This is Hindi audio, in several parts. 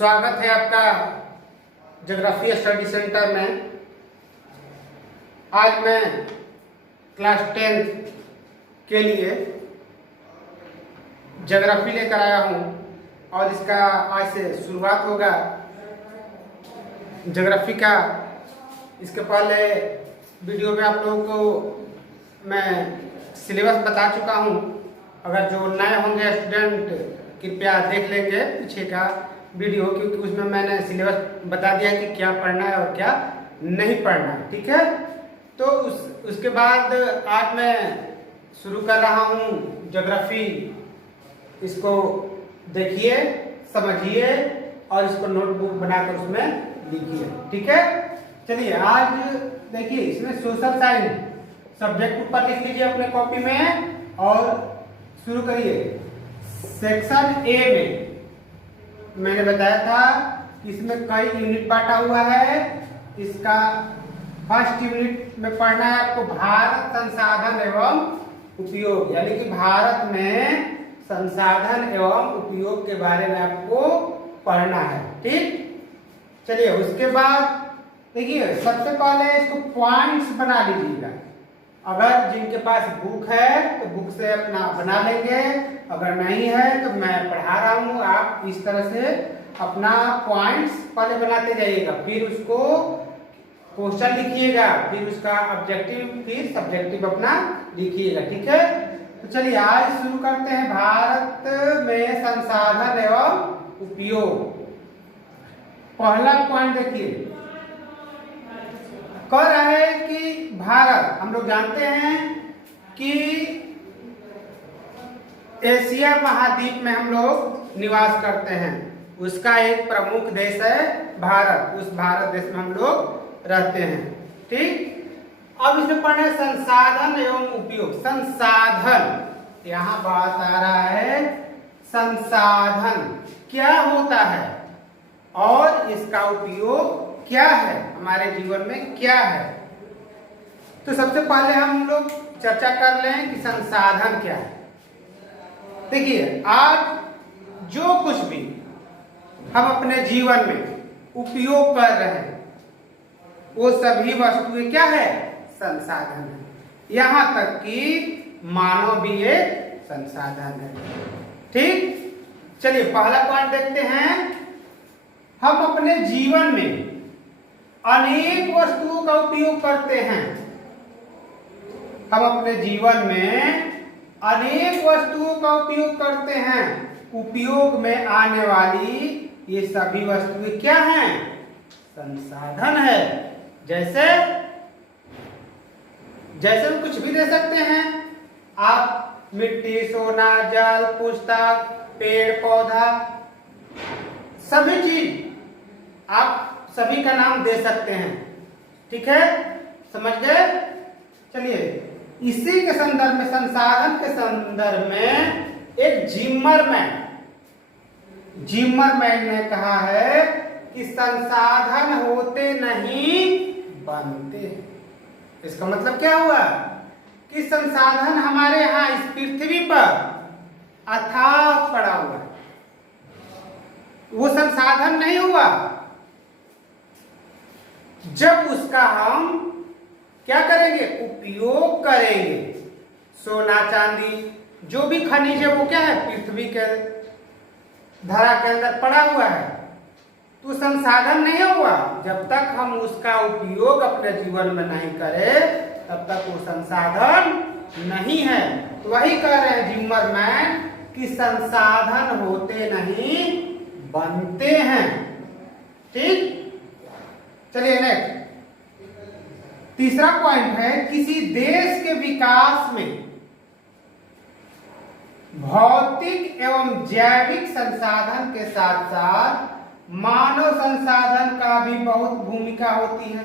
स्वागत है आपका ज्योग्राफी स्टडी सेंटर में। आज मैं क्लास 10th के लिए ज्योग्राफी लेकर आया हूँ और इसका आज से शुरुआत होगा ज्योग्राफी का। इसके पहले वीडियो में आप लोगों को मैं सिलेबस बता चुका हूँ। अगर जो नए होंगे स्टूडेंट कृपया देख लेंगे पीछे का वीडियो, क्योंकि उसमें मैंने सिलेबस बता दिया कि क्या पढ़ना है और क्या नहीं पढ़ना है। ठीक है, तो उसके बाद आज मैं शुरू कर रहा हूँ ज्योग्राफी। इसको देखिए, समझिए और इसको नोटबुक बनाकर उसमें लिखिए। ठीक है, चलिए आज देखिए, इसमें सोशल साइंस सब्जेक्ट ऊपर लिख लीजिए अपने कॉपी में और शुरू करिए। सेक्शन ए में मैंने बताया था कि इसमें कई यूनिट बांटा हुआ है। इसका फर्स्ट यूनिट में पढ़ना है आपको भारत संसाधन एवं उपयोग, यानी कि भारत में संसाधन एवं उपयोग के बारे में आपको पढ़ना है। ठीक, चलिए उसके बाद देखिए, सबसे पहले इसको पॉइंट्स बना लीजिएगा। अगर जिनके पास बुक है तो बुक से अपना बना लेंगे, अगर नहीं है तो मैं पढ़ा रहा हूँ, आप इस तरह से अपना पॉइंट्स पहले बनाते जाइएगा, फिर उसको क्वेश्चन लिखिएगा, फिर उसका ऑब्जेक्टिव, फिर सब्जेक्टिव अपना लिखिएगा। ठीक है, तो चलिए आज शुरू करते हैं। भारत में संसाधन एवं उपयोग। पहला पॉइंट देखिए, कह रहा है कि भारत, हम लोग जानते हैं कि एशिया महाद्वीप में हम लोग निवास करते हैं। उसका एक प्रमुख देश है भारत। उस भारत देश में हम लोग रहते हैं। ठीक, अब इसमें पढ़ना है संसाधन एवं उपयोग। संसाधन, यहाँ बात आ रहा है संसाधन क्या होता है और इसका उपयोग क्या है, हमारे जीवन में क्या है। तो सबसे पहले हम लोग चर्चा कर लें कि संसाधन क्या है। देखिए, आज जो कुछ भी हम अपने जीवन में उपयोग कर रहे हैं वो सभी वस्तुएं क्या है, संसाधन है। यहां तक कि मानव भी एक संसाधन है। ठीक, चलिए पहला पॉइंट देखते हैं। हम अपने जीवन में अनेक वस्तुओं का उपयोग करते हैं। हम अपने जीवन में अनेक वस्तुओं का उपयोग करते हैं। उपयोग में आने वाली ये सभी वस्तुएं क्या हैं, संसाधन है। जैसे हम कुछ भी दे सकते हैं। आप मिट्टी, सोना, जल, पुस्तक, पेड़ पौधा, सभी चीज आप सभी का नाम दे सकते हैं। ठीक है, समझ गए। चलिए इसी के संदर्भ में, संसाधन के संदर्भ में एक जिम्मरमैन ने कहा है कि संसाधन होते नहीं बनते। इसका मतलब क्या हुआ कि संसाधन हमारे यहाँ इस पृथ्वी पर अथाह पड़ा हुआ है, वो संसाधन नहीं हुआ जब उसका हम क्या करेंगे, उपयोग करेंगे। सोना, चांदी, जो भी खनिज है वो क्या है, पृथ्वी के धरा के अंदर पड़ा हुआ है, तो संसाधन नहीं हुआ। जब तक हम उसका उपयोग अपने जीवन में नहीं करें तब तक वो संसाधन नहीं है। तो वही कह रहे हैं जिम्मरमैन कि संसाधन होते नहीं बनते हैं। ठीक, चलिए नेक्स्ट, तीसरा पॉइंट है, किसी देश के विकास में भौतिक एवं जैविक संसाधन के साथ साथ मानव संसाधन का भी बहुत भूमिका होती है।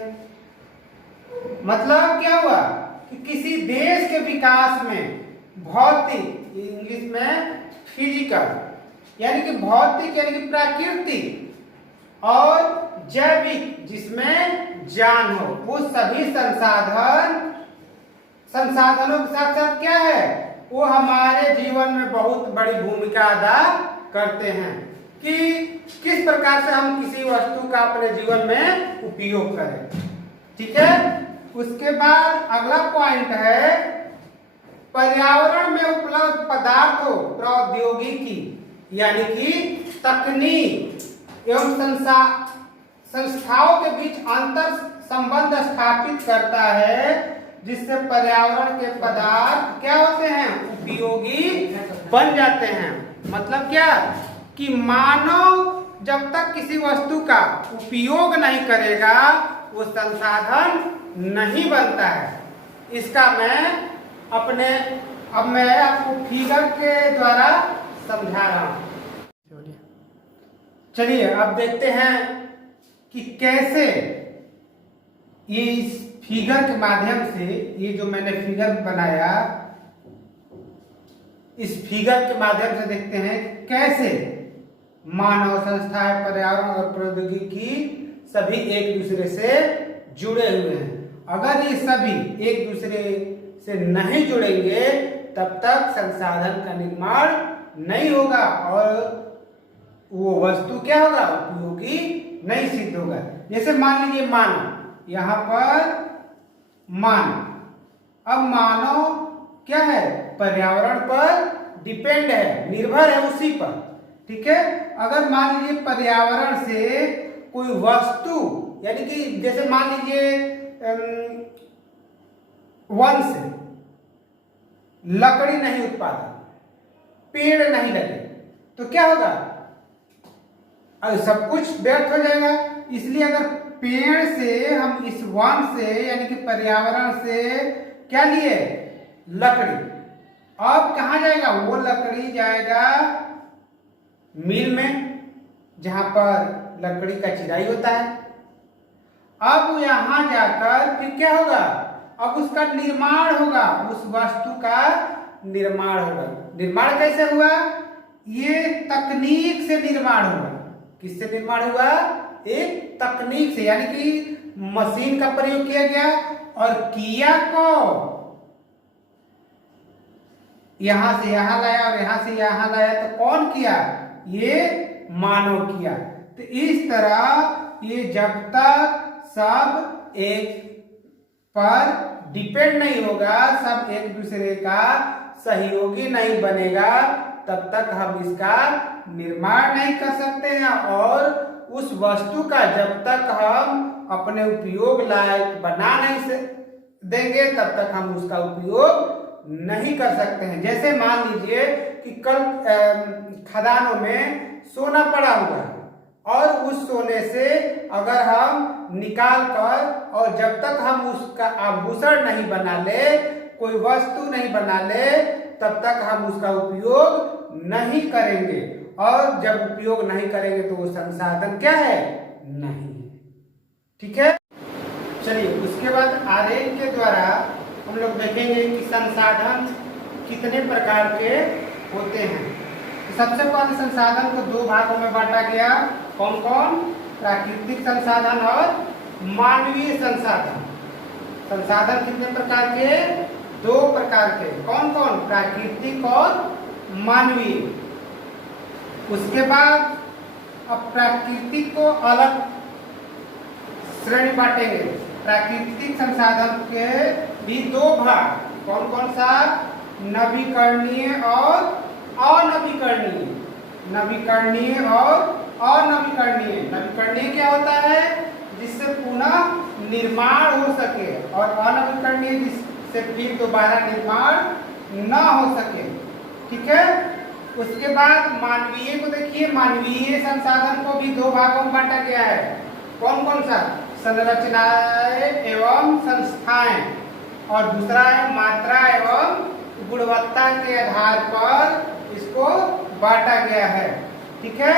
मतलब क्या हुआ कि किसी देश के विकास में भौतिक, इंग्लिश में फिजिकल, यानी कि भौतिक यानी कि प्राकृतिक, और जैविक जिसमें जान हो, वो सभी संसाधनों के साथ साथ क्या है, वो हमारे जीवन में बहुत बड़ी भूमिका अदा करते हैं। कि किस प्रकार से हम किसी वस्तु का अपने जीवन में उपयोग करें। ठीक है, उसके बाद अगला पॉइंट है पर्यावरण में उपलब्ध पदार्थों, प्रौद्योगिकी यानी कि तकनीक एवं संस्थाओं के बीच अंतर संबंध स्थापित करता है, जिससे पर्यावरण के पदार्थ क्या होते हैं, उपयोगी बन जाते हैं। मतलब क्या कि मानव जब तक किसी वस्तु का उपयोग नहीं करेगा वो संसाधन नहीं बनता है। इसका अब मैं आपको फिगर के द्वारा समझा रहा हूं। चलिए अब देखते हैं कि कैसे ये इस फिगर के माध्यम से, ये जो मैंने फिगर बनाया, इस फिगर के माध्यम से देखते हैं कैसे मानव संस्थाएं, पर्यावरण और प्रौद्योगिकी सभी एक दूसरे से जुड़े हुए हैं। अगर ये सभी एक दूसरे से नहीं जुड़ेंगे तब तक संसाधन का निर्माण नहीं होगा और वो वस्तु क्या होगा, उपयोगी नहीं सिद्ध होगा। जैसे मान लीजिए मानव, यहाँ पर मानव, अब मानव क्या है, पर्यावरण पर डिपेंड है, निर्भर है उसी पर। ठीक है, अगर मान लीजिए पर्यावरण से कोई वस्तु, यानी कि जैसे मान लीजिए वन से लकड़ी नहीं उत्पादन, पेड़ नहीं लगे, तो क्या होगा, सब कुछ व्यर्थ हो जाएगा। इसलिए अगर पेड़ से हम इस वन से यानी कि पर्यावरण से क्या लिए, लकड़ी, अब कहाँ जाएगा, वो लकड़ी जाएगा मिल में जहां पर लकड़ी का चिराई होता है। अब यहां जाकर फिर क्या होगा, अब उसका निर्माण होगा, उस वस्तु का निर्माण होगा। निर्माण कैसे हुआ, ये तकनीक से निर्माण हुआ। किससे निर्माण हुआ, एक तकनीक से, यानी कि मशीन का प्रयोग किया गया और किया को यहां से यहां लाया और यहां से यहां लाया, तो कौन किया, ये मानव किया। तो इस तरह ये जब तक सब एक पर डिपेंड नहीं होगा, सब एक दूसरे का सहयोगी नहीं बनेगा, तब तक हम इसका निर्माण नहीं कर सकते हैं और उस वस्तु का जब तक हम अपने उपयोग लायक बना नहीं देंगे तब तक हम उसका उपयोग नहीं कर सकते हैं। जैसे मान लीजिए कि कल खदानों में सोना पड़ा हुआ है और उस सोने से अगर हम निकाल कर और जब तक हम उसका आभूषण नहीं बना ले, कोई वस्तु नहीं बना ले, तब तक हम उसका उपयोग नहीं करेंगे और जब उपयोग नहीं करेंगे तो वो संसाधन क्या है, नहीं है। ठीक है, चलिए उसके बाद आरेख के द्वारा हम लोग देखेंगे कि संसाधन कितने प्रकार के होते हैं। सबसे पहले संसाधन को दो भागों में बांटा गया, कौन कौन, प्राकृतिक संसाधन और मानवीय संसाधन। संसाधन कितने प्रकार के, दो प्रकार के, कौन कौन, प्राकृतिक और मानवीय। उसके बाद अब प्राकृतिक को अलग श्रेणी बांटेंगे। प्राकृतिक संसाधन के भी दो भाग, कौन कौन सा, नवीकरणीय और अनवीकरणीय। नवीकरणीय और अनवीकरणीय। नवीकरणीय क्या होता है, जिससे पुनः निर्माण हो सके, और अनवीकरणीय जिससे फिर दोबारा निर्माण न हो सके। ठीक है, उसके बाद मानवीय को देखिए, मानवीय संसाधन को भी दो भागों में बांटा गया है। कौन कौन सा, संरचनाएं एवं संस्थाएं, और दूसरा है मात्रा एवं गुणवत्ता के आधार पर इसको बांटा गया है। ठीक है,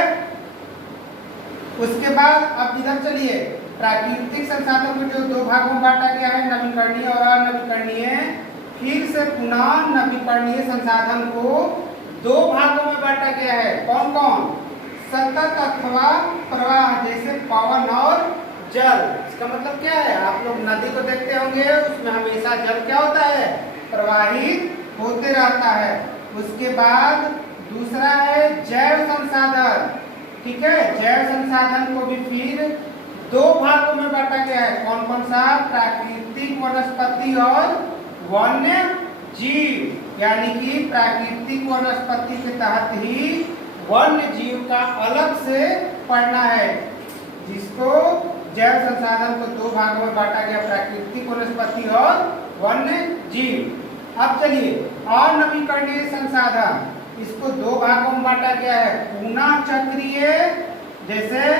उसके बाद अब इधर चलिए, प्राकृतिक संसाधन को जो दो भागों में बांटा गया है, नवीकरणीय और अनवीकरणीय, फिर से पुनः नवीकरणीय संसाधन को दो भागों में बांटा गया है। कौन कौन, सतत अथवा प्रवाह, जैसे पवन और जल। इसका मतलब क्या है, आप लोग नदी को देखते होंगे, उसमें हमेशा जल क्या होता है, प्रवाहित होते रहता है। उसके बाद दूसरा है जैव संसाधन। ठीक है। जैव संसाधन को भी फिर दो भागों में बांटा गया है। कौन कौन सा? प्राकृतिक वनस्पति और वन्य जीव। यानी कि प्राकृतिक वनस्पति के तहत ही वन्य जीव का अलग से पढ़ना है, जिसको जैव संसाधन को दो भागों में बांटा गया, प्राकृतिक वनस्पति और वन्य जीव। अब चलिए, अनवीकरणीय संसाधन, इसको दो भागों में बांटा गया है। पुनः चक्रीय, जैसे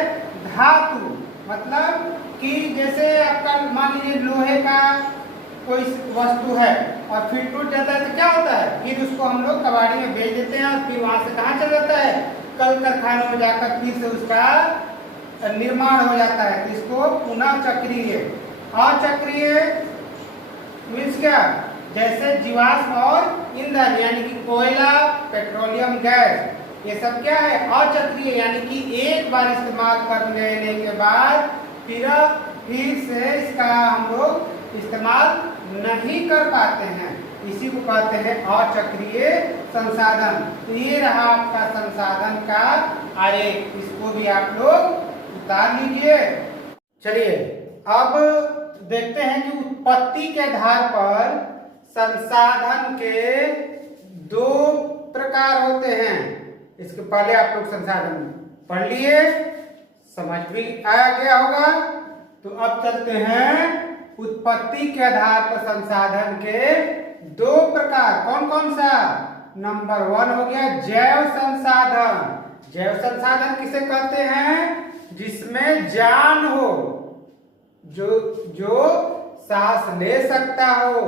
धातु, मतलब कि जैसे आपका मान लीजिए लोहे का कोई वस्तु है और फिर टूट जाता है तो क्या होता है? फिर उसको हम लोग कबाड़ी में बेच देते हैं और फिर वहां से कहाँ चला जाता है? कल कारखानों में जाकर फिर से उसका निर्माण हो जाता है। तो इसको पुनः चक्रीय। अचक्रीय मीन्स क्या? जैसे जीवाश्म और ईंधन, यानी कि कोयला, पेट्रोलियम गैस, ये सब क्या है? अचक्रीय, यानी कि एक बार इस्तेमाल कर लेने के बाद फिर से इसका हम लोग इस्तेमाल नहीं कर पाते हैं। इसी को कहते हैं अचक्रीय संसाधन। तो ये रहा आपका संसाधन का आरेख, इसको भी आप लोग उतार लीजिए। चलिए अब देखते हैं कि उत्पत्ति के आधार पर संसाधन के दो प्रकार होते हैं। इसके पहले आप लोग संसाधन पढ़ लिए, समझ भी आ गया होगा। तो अब चलते हैं उत्पत्ति के आधार पर संसाधन के दो प्रकार। कौन कौन सा? नंबर 1 हो गया जैव संसाधन। जैव संसाधन किसे कहते हैं? जिसमें जान हो, जो सांस ले सकता हो,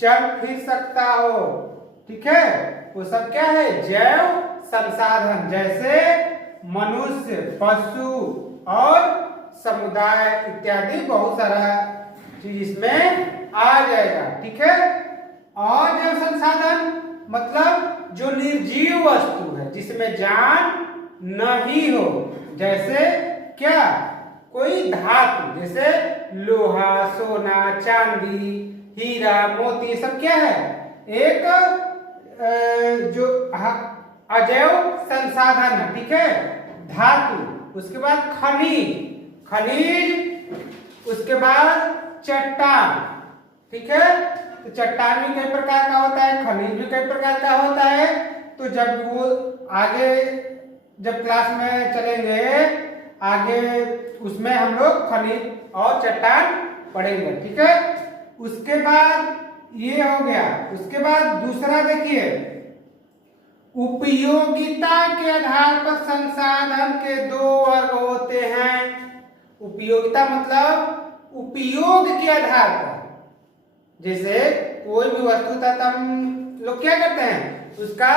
चल फिर सकता हो, ठीक है, वो सब क्या है? जैव संसाधन। जैसे मनुष्य, पशु और समुदाय इत्यादि बहुत सारा चीज इसमें आ जाएगा, ठीक है। और जैव संसाधन मतलब जो निर्जीव वस्तु है, जिसमें जान नहीं हो, जैसे क्या? कोई धातु, जैसे लोहा, सोना, चांदी, हीरा, मोती, सब क्या है? एक जो अजैव संसाधन है, ठीक है। धातु, उसके बाद खनिज, उसके बाद चट्टान, ठीक है। तो चट्टान भी कई प्रकार का होता है, खनिज भी कई प्रकार का होता है। तो जब वो आगे जब क्लास में चलेंगे आगे, उसमें हम लोग खनिज और चट्टान पढ़ेंगे, ठीक है। उसके बाद ये हो गया। उसके बाद दूसरा देखिए, उपयोगिता के आधार पर संसाधन के दो वर्ग होते हैं। उपयोगिता मतलब उपयोग के आधार पर, जैसे कोई भी वस्तु था तो हम लोग क्या करते हैं? उसका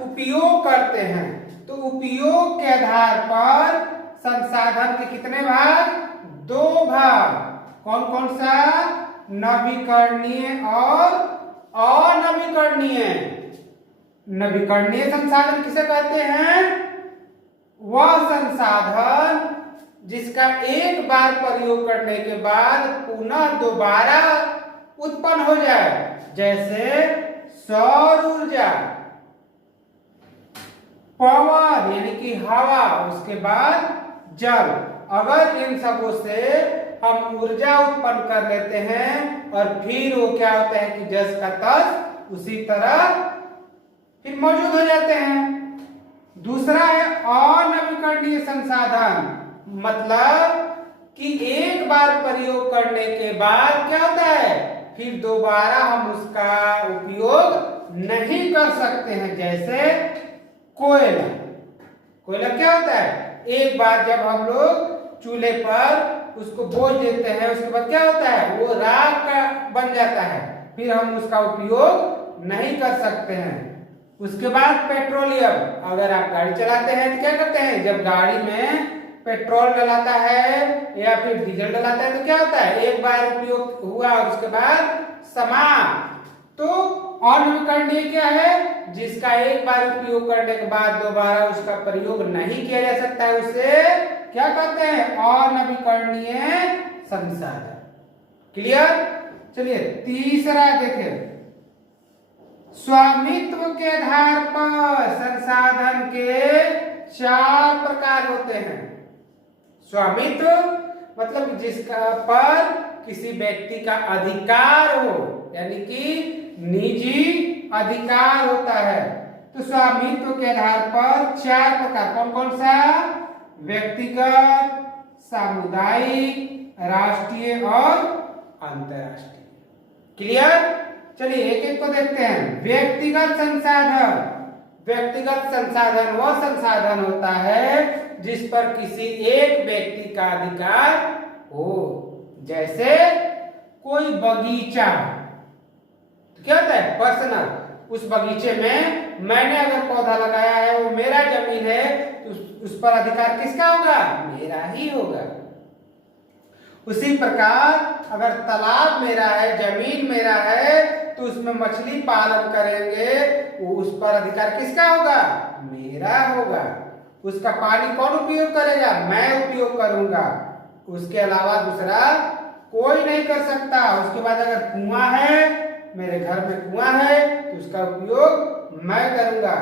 उपयोग करते हैं। तो उपयोग के आधार पर संसाधन के कितने भाग? दो भाग। कौन कौन सा? नवीकरणीय और अनवीकरणीय। नवीकरणीय संसाधन किसे कहते हैं? वह संसाधन जिसका एक बार प्रयोग करने के बाद पुनः दोबारा उत्पन्न हो जाए, जैसे सौर ऊर्जा, पावर यानी कि हवा, उसके बाद जल। अगर इन सबों से हम ऊर्जा उत्पन्न कर लेते हैं और फिर वो क्या होता है कि जस का तस उसी तरह फिर मौजूद हो जाते हैं। दूसरा है अनवीकरणीय संसाधन, मतलब कि एक बार प्रयोग करने के बाद क्या होता है? फिर दोबारा हम उसका उपयोग नहीं कर सकते हैं। जैसे कोयला क्या होता है? एक बार जब हम लोग चूल्हे पर उसको बोझ देते हैं, उसके बाद क्या होता है? वो राख का बन जाता है, फिर हम उसका उपयोग नहीं कर सकते हैं। उसके बाद पेट्रोलियम, अगर आप गाड़ी चलाते हैं तो क्या करते हैं? जब गाड़ी में पेट्रोल डलाता है या फिर डीजल डलाता है तो क्या होता है? एक बार उपयोग हुआ और उसके बाद समाप्त। तो अनवीकरणीय क्या है? जिसका एक बार उपयोग करने के बाद दोबारा उसका प्रयोग नहीं किया जा सकता है, उसे क्या कहते हैं? अनवीकरणीय संसाधन। क्लियर? चलिए तीसरा देखें, स्वामित्व के आधार पर संसाधन के चार प्रकार होते हैं। स्वामित्व मतलब जिसका पर किसी व्यक्ति का अधिकार हो, यानी कि निजी अधिकार होता है। तो स्वामित्व के आधार पर चार प्रकार कौन कौन सा? व्यक्तिगत, सामुदायिक, राष्ट्रीय और अंतरराष्ट्रीय। क्लियर? चलिए एक एक को देखते हैं। व्यक्तिगत संसाधन। व्यक्तिगत संसाधन वह संसाधन होता है जिस पर किसी एक व्यक्ति का अधिकार हो। जैसे कोई बगीचा, तो क्या होता है? पर्सनल। उस बगीचे में मैंने अगर पौधा लगाया है, वो मेरा जमीन है, तो उस पर अधिकार किसका होगा? मेरा ही होगा। उसी प्रकार अगर तालाब मेरा है, जमीन मेरा है, तो उसमें मछली पालन करेंगे, उस पर अधिकार किसका होगा? मेरा होगा। उसका पानी कौन उपयोग करेगा? मैं उपयोग करूंगा। उसके अलावा दूसरा कोई नहीं कर सकता। उसके बाद अगर कुआं है, मेरे घर में कुआं है, तो उसका उपयोग मैं करूंगा।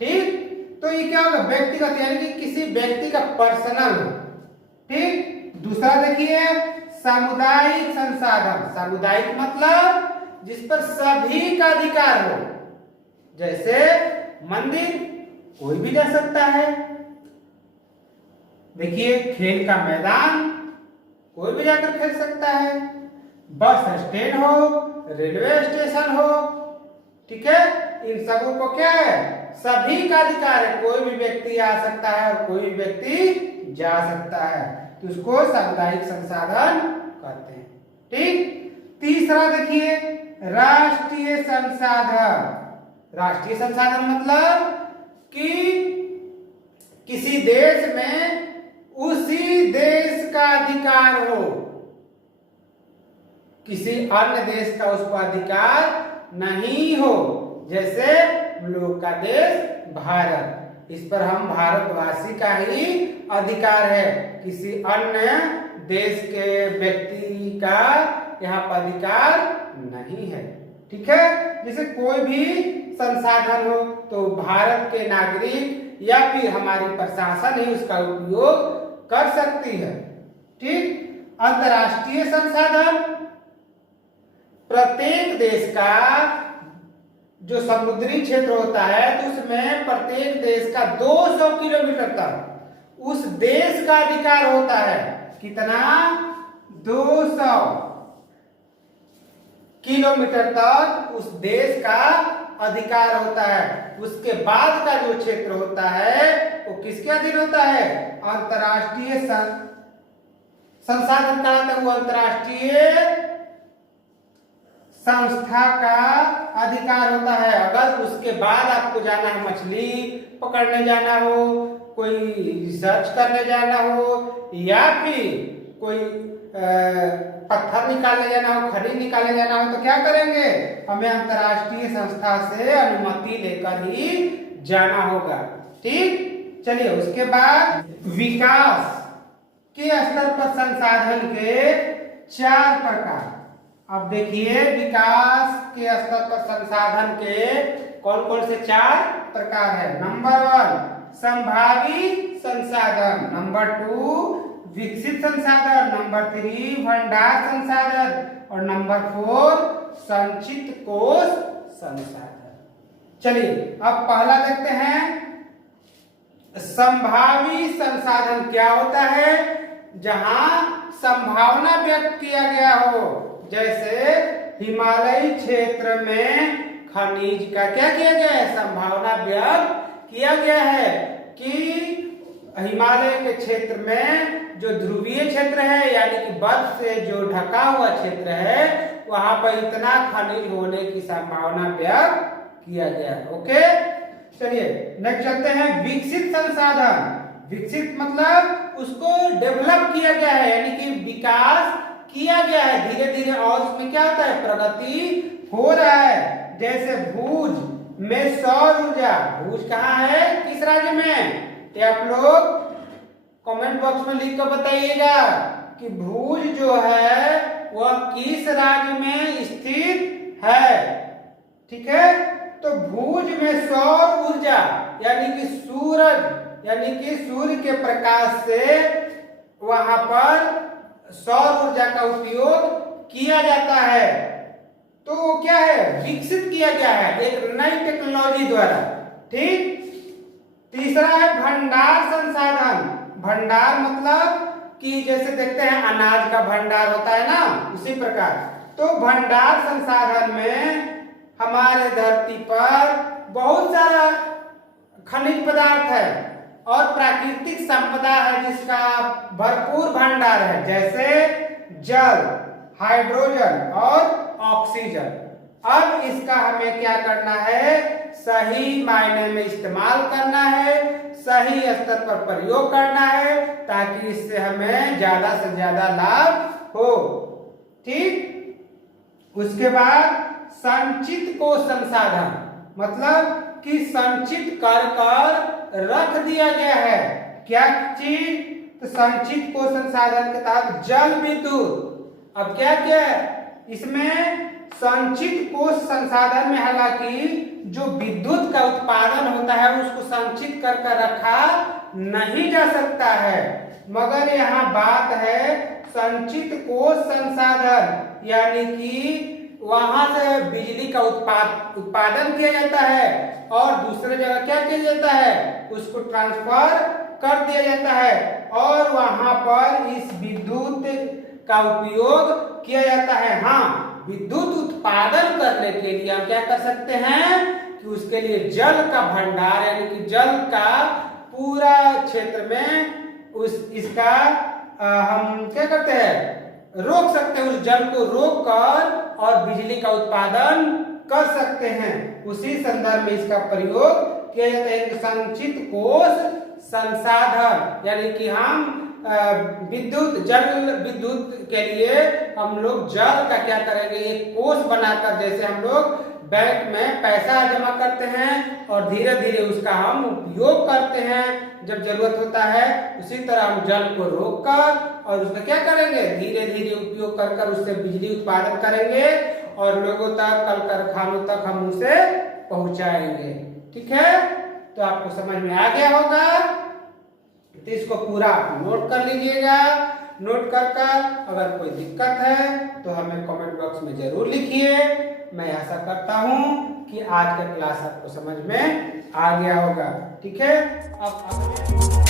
ठीक? तो ये क्या होगा? व्यक्तिगत, यानी कि किसी व्यक्ति का पर्सनल। ठीक? दूसरा देखिए सामुदायिक संसाधन। सामुदायिक मतलब जिस पर सभी का अधिकार हो। जैसे मंदिर कोई भी जा सकता है। देखिए खेल का मैदान कोई भी जाकर खेल सकता है। बस स्टैंड हो, रेलवे स्टेशन हो, ठीक है, इन सबों को क्या है? सभी का अधिकार है। कोई भी व्यक्ति आ सकता है और कोई भी व्यक्ति जा सकता है, तो उसको सामुदायिक संसाधन कहते हैं। ठीक? तीसरा देखिए राष्ट्रीय संसाधन। राष्ट्रीय संसाधन मतलब कि किसी देश में उसी देश का अधिकार हो, किसी अन्य देश का उस पर अधिकार नहीं हो। जैसे हम लोग का देश भारत, इस पर हम भारतवासी का ही अधिकार है, किसी अन्य देश के व्यक्ति का यहाँ पर अधिकार नहीं है। ठीक है? जैसे कोई भी संसाधन हो तो भारत के नागरिक या फिर हमारी प्रशासन ही उसका उपयोग कर सकती है। ठीक? अंतर्राष्ट्रीय संसाधन प्रत्येक देश का जो समुद्री क्षेत्र होता है, तो उसमें प्रत्येक देश का 200 किलोमीटर तक उस देश का अधिकार होता है। कितना? 200 किलोमीटर तक उस देश का अधिकार होता है। उसके बाद का जो क्षेत्र होता है वो किसके अधीन होता है? अंतर्राष्ट्रीय संसाधन का वो अंतर्राष्ट्रीय संस्था का अधिकार होता है। अगर उसके बाद आपको जाना है, मछली पकड़ने जाना हो, कोई रिसर्च करने जाना हो, या फिर कोई पत्थर निकालने जाना हो, खड़ी निकालने जाना हो, तो क्या करेंगे? हमें अंतर्राष्ट्रीय संस्था से अनुमति लेकर ही जाना होगा। ठीक? चलिए उसके बाद विकास के स्तर पर संसाधन के 4 प्रकार। अब देखिए विकास के स्तर पर संसाधन के कौन कौन से 4 प्रकार है। नंबर 1 संभावी संसाधन, नंबर 2 विकसित संसाधन, नंबर 3 भंडार संसाधन और नंबर 4 संचित कोष संसाधन। चलिए अब पहला देखते हैं। संभावी संसाधन क्या होता है? जहां संभावना व्यक्त किया गया हो। जैसे हिमालयी क्षेत्र में खनिज का क्या किया गया है? संभावना व्यक्त किया गया है कि हिमालय के क्षेत्र में जो ध्रुवीय क्षेत्र है, यानी कि बर्फ से जो ढका हुआ क्षेत्र है, वहां पर इतना खनिज होने की संभावना व्यक्त किया गया है। ओके, चलिए नेक्स्ट चलते हैं। विकसित संसाधन। विकसित मतलब उसको डेवलप किया गया है, यानी कि विकास किया गया है धीरे धीरे, और उसमें क्या होता है? प्रगति हो रहा है। जैसे भूज में सौर ऊर्जा। भूज कहाँ है? किस राज्य में? ये आप लोग कमेंट बॉक्स में लिख कर बताइएगा कि भूज जो है वह किस राज्य में स्थित है। ठीक है? तो भूज में सौर ऊर्जा यानी कि सूरज यानी कि सूर्य के प्रकाश से वहां पर सौर ऊर्जा का उपयोग किया जाता है। तो क्या है, विकसित किया गया है एक नई टेक्नोलॉजी द्वारा। ठीक। तीसरा है भंडार संसाधन। भंडार मतलब कि जैसे देखते हैं अनाज का भंडार होता है ना, उसी प्रकार। तो भंडार संसाधन में हमारे धरती पर बहुत सारा खनिज पदार्थ है और प्राकृतिक संपदा है जिसका भरपूर भंडार है, जैसे जल, हाइड्रोजन और ऑक्सीजन। अब इसका हमें क्या करना है, सही मायने में इस्तेमाल करना है, सही स्तर पर प्रयोग करना है, ताकि इससे हमें ज्यादा से ज्यादा लाभ हो। ठीक। उसके बाद संचित कोष संसाधन, मतलब कि संचित कर रख दिया गया है। क्या चीज, तो संचित कोष संसाधन के तहत जल विद्युत। अब क्या क्या है इसमें, संचित कोष संसाधन में हालांकि जो विद्युत का उत्पादन होता है उसको संचित कर रखा नहीं जा सकता है, मगर यहाँ बात है संचित कोष संसाधन यानी कि वहां से बिजली का उत्पादन किया जाता है और दूसरे जगह क्या किया जाता है, उसको ट्रांसफर कर दिया जाता है और वहां पर इस विद्युत का उपयोग किया जाता है। हाँ, विद्युत उत्पादन करने के लिए हम क्या कर सकते हैं कि उसके लिए जल का भंडार यानी कि जल का पूरा क्षेत्र में इसका हम क्या करते हैं, रोक सकते हैं, उस जल को रोक कर और बिजली का उत्पादन कर सकते हैं। उसी संदर्भ में इसका प्रयोग किया जाता है। संचित कोष संसाधन यानी कि हम विद्युत के लिए हम लोग जल का क्या करेंगे, एक कोष बनाकर, जैसे हम लोग बैंक में पैसा जमा करते हैं और धीरे धीरे उसका हम उपयोग करते हैं जब जरूरत होता है, उसी तरह हम जल को रोककर और उसका क्या करेंगे, धीरे धीरे उपयोग कर उससे बिजली उत्पादन करेंगे और लोगों तक, कल कारखानों तक हम उसे पहुंचाएंगे। ठीक है, तो आपको समझ में आ गया होगा, तो इसको पूरा नोट कर लीजिएगा। नोट कर अगर कोई दिक्कत है तो हमें कमेंट बॉक्स में जरूर लिखिए। मैं आशा करता हूं कि आज का क्लास आपको समझ में आ गया होगा। ठीक है, अब